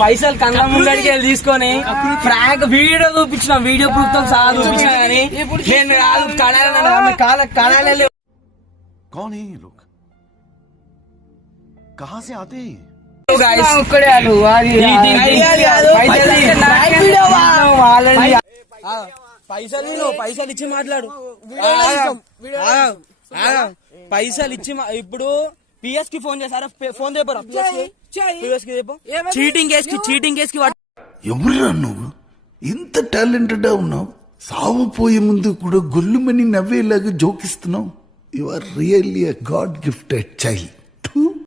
పైసలు కళ్ళ ముందడికి వెళ్ళి తీసుకొని ఫ్రాంక్ వీడియో చూపించిన వీడియో ప్రూఫ్ తో సహా చూపించిన కానీ నేను కాదు కడాలి कौन है ये लोग कहाँ से आते हैं పైసలు ఇచ్చి మాట్లాడు పైసలు ఇచ్చి ఇప్పుడు పిఎస్ కి ఫోన్ చేశారా ఫోన్ చేయరా పిఎస్ కి చీటింగ్ కేసు కి ఎవరురా నువ్వు ఇంత టాలెంటెడ్ ఉన్నావు సావపోయే ముందు కూడా గొల్లుమని నవ్వేలాగా జోకిస్తున్నావు you are really a god gifted child